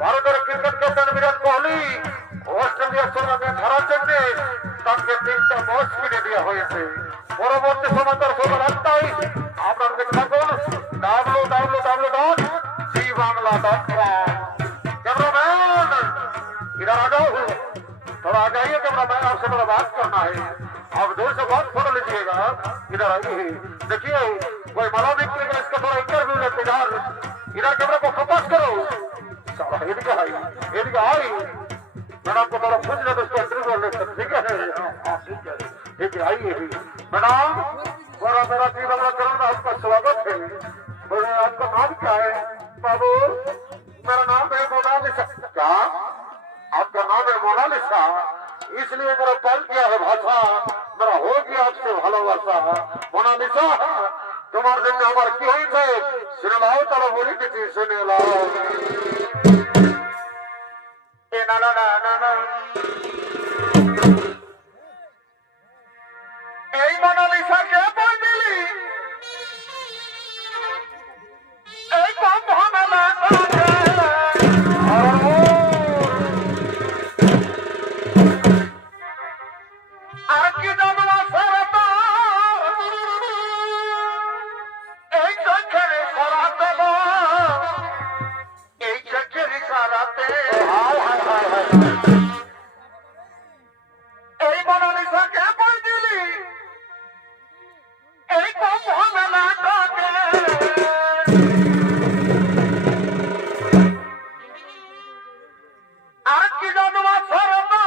ভারতের cricket captain Virat Kohli অস্ট্রেলিয়ার সঙ্গে খেলার জন্য তাকে 3টা বয়স কিনে দেওয়া হয়েছে। পরবর্তী সমাচার সবার একটাই, আপনারা দেখে থাকুন www.zbangla.com। कैमरामैन इधर आ जाओ, थोड़ा आ जाइए कैमरामैन, आपसे थोड़ा बात करना है। आप दूर से बात फोटो लीजिएगा, इधर आइए। देखिए कोई बड़ा व्यक्ति है, इसका थोड़ा इंटरव्यू लेते यार। इधर कैमरा को फोकस करो। इधर आई मैडम को थोड़ा पूछ ले तो उसको इंटरव्यू लेते, ठीक है? ठीक है, आइए मैडम। मेरा जी बांग्ला चैनल में आपका स्वागत है। बोले आपका नाम क्या है? बाबू मेरा नाम है मोनालिसा। क्या आपका नाम है मोनालिसा? इसलिए मेरा पल किया है भाषा, मेरा हो गया आपसे ভালোবাসা। মোনালিসা তোমার জন্য আমার কি হয়েছে শুনে নাও, তাহলে বলি কিছু শুনে নাও। না না না না না, এই মোনালিসা কে বল দিলি? এই কম ঝামেলা আর কি জানবা সারাটা এই চোখের সারাতে এই চোখের সারাতে এই মোনালিসা কে বল দিলি? এই কম ঝামেলা আর কি জানবা সারাটা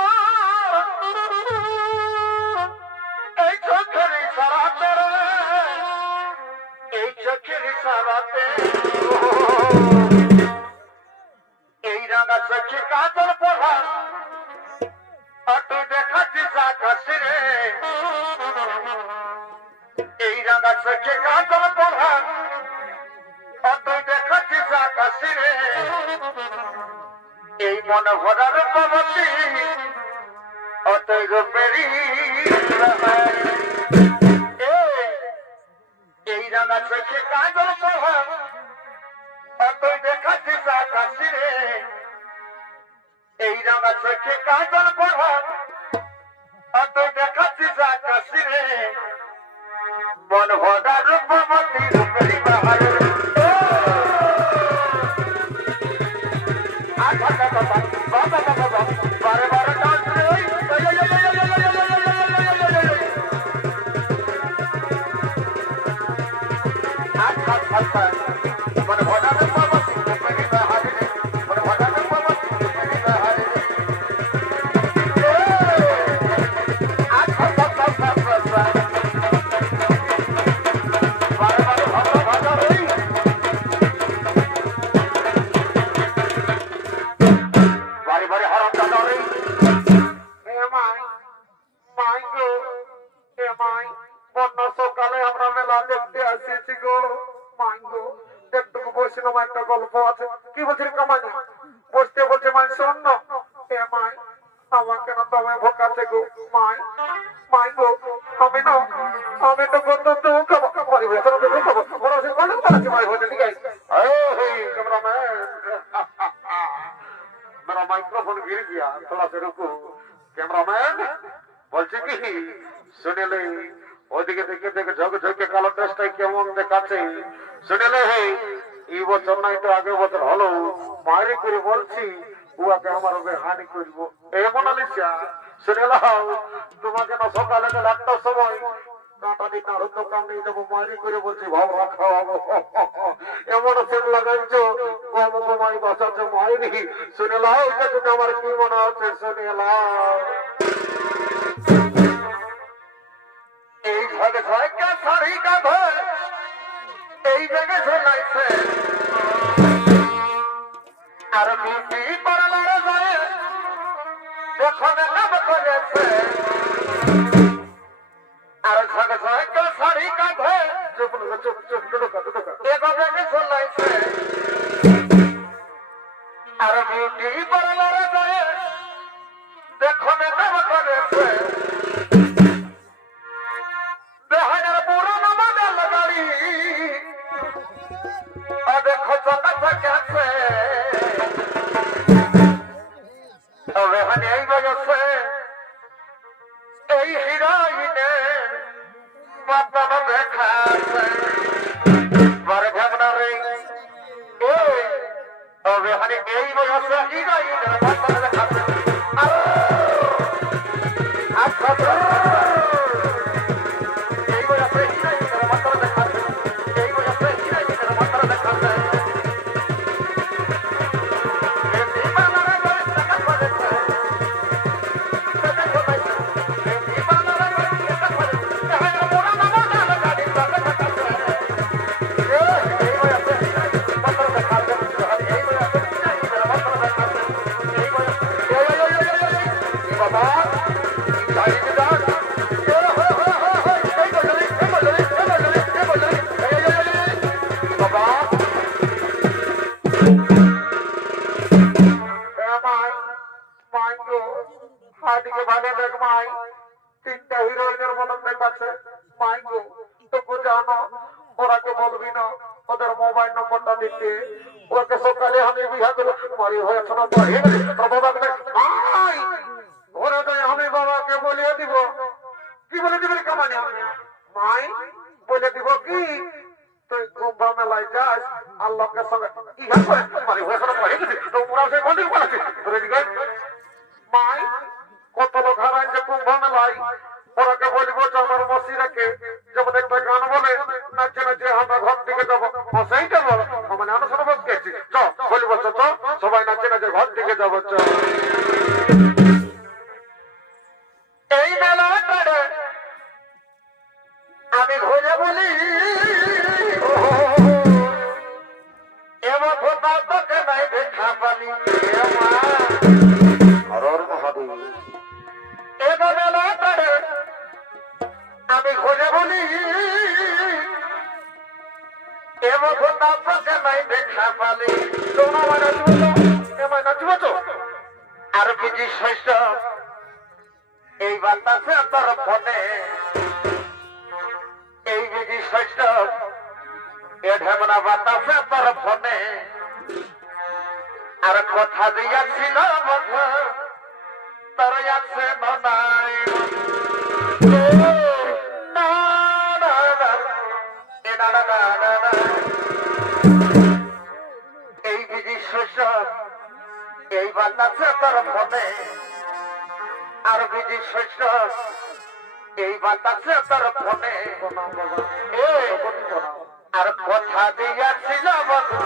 এই চোখের সারাতে এই চোখের সারাতে এই রাঙা চোখে কাজল পড়া অটো দেখাচ্ছিস আকাশে রে। এই রাঙা চোখে কাজল পড়া অটো দেখাচ্ছিস আকাশে রে। এই মন ভরার প্রবতি অতই রূপেরই এই রাঙা চোখে কাজল পড়া অতই দেখাচ্ছিস আকাশে রে। এই রাঙা চোখে কাজল পড়া অতই দেখাচ্ছিস আকাশে রে। মন ভরার প্রবতি রূপেরই বাহার বারে বারে ডান্স রে আচ্ছা মানে ভটাতে প্রবতি রূপেরই বাহার মানে ভটাতে প্রবতি রূপেরই বাহার মাই অন্য সকালে আমরা মেলা দেখতে আসিছি গো মাই গো একটু বসে না একটা গল্প আছে কি বলছিস কামানি বসতে বলছে মাই শোন না এ মাই আমাকে না তুমি ভোকাতে গো মাই মাই গো আমি তো কত তো কামানি বলছো তো তো বড় সে কোন পাচ্ছি মাই হতে ঠিক আছে हे कैमरामैन मेरा माइक्रोफोन गिर गया थोड़ा सा रुको कैमरामैन বলছে কি শুনেলে ওদিকে দেখে দেখে ঝক ঝকে কালো টেস্টটা কেমন দেখাচ্ছে শুনেলে হে এই বছর নাই তো আগের বছর হলো মারি করে বলছি উয়াকে আমার হানি করব এমন আলিশা শুনেলাও তোমাকে না সকালে গেলে একটা সময় কাটা দিন আর দোকান নিয়ে যাবো মারি করে বলছি ভাব খাওয়াবো এমন সেন লাগাইছো কম কমাই বাঁচাচ্ছে মাইরি শুনেলাও এটা তুমি আমার কি মনে হচ্ছে শুনেলাও এই ঘরে ঘরটা শাড়ি কাঁধে এই জায়গা ঝোলাইছে আর বিটি পারলারে যায় দেখো না করেছে আর ঘরে ঘরটা শাড়ি কাঁধে চুপ চুপ চুপ ঢোকা এগো জায়গা ঝোলাইছে আর বিটি পারলারে যায় দেখো না করেছে এই হিরোইনের মাতানো দেখাছে বারে ভাবনা রে এই বয়সে হিরোইনের মাতানো দেখাছে আচ্ছা এই বয়সে হিরোইনের মাতানো দেখাছে এই বয়সে হিরোইনের মাতানো দেখাছে তিনটা হিরোইনের মতন দেখাচ্ছে মাইগো তোকে জানো ওরা কে বলবি না ওদের মোবাইল নম্বরটা দিতে ওকে সকালে আমি বিহা করে মারি হয়েছে না ওরা তো আমি বাবাকে বলিয়ে দিব কি বলে দিবি কামানি মাই বলে দিব কি তুই কুম্ভ মেলায় যাস আল্লাহকে সঙ্গে ইহা করে মারি হয়েছে না পড়ে গেছি তো ওরা সে কোন দিন বলেছে তোর দিকে মাই কত লোক হারাই যে কুম্ভ মেলায় ওরাকে বলিব আমার মসিরাকে যেমন একটা গান বলে নাচে নাচে আমরা ঘর থেকে যাবো সেইটা বলো মানে আলোচনা বলছি বলিব তো সবাই নাচে নাচে ঘর থেকে যাবো এই মেলাটারে আমি ঘুরে বলি এবার তোকে নাই দেখা পালি হরর মহাদেব এবার মেলাটারে আমি ঘুরে বলি এবার তোকে নাই দেখা পালি তোমার নাচবো তো আর বিজি শস্য এই বাতাসে তোর ফোনে এই বিজি শস্য এ ঢেমনা বাতাসে তোর ফোনে আর কথা দিয়াছিল বন্ধু তোর আছে নাই এই বিজি শস্য এই বাতাসে তোর ফোনে আর বিজি শস্য এই বাতাসে তোর ফোনে আর কথা দিয়াছিল বন্ধু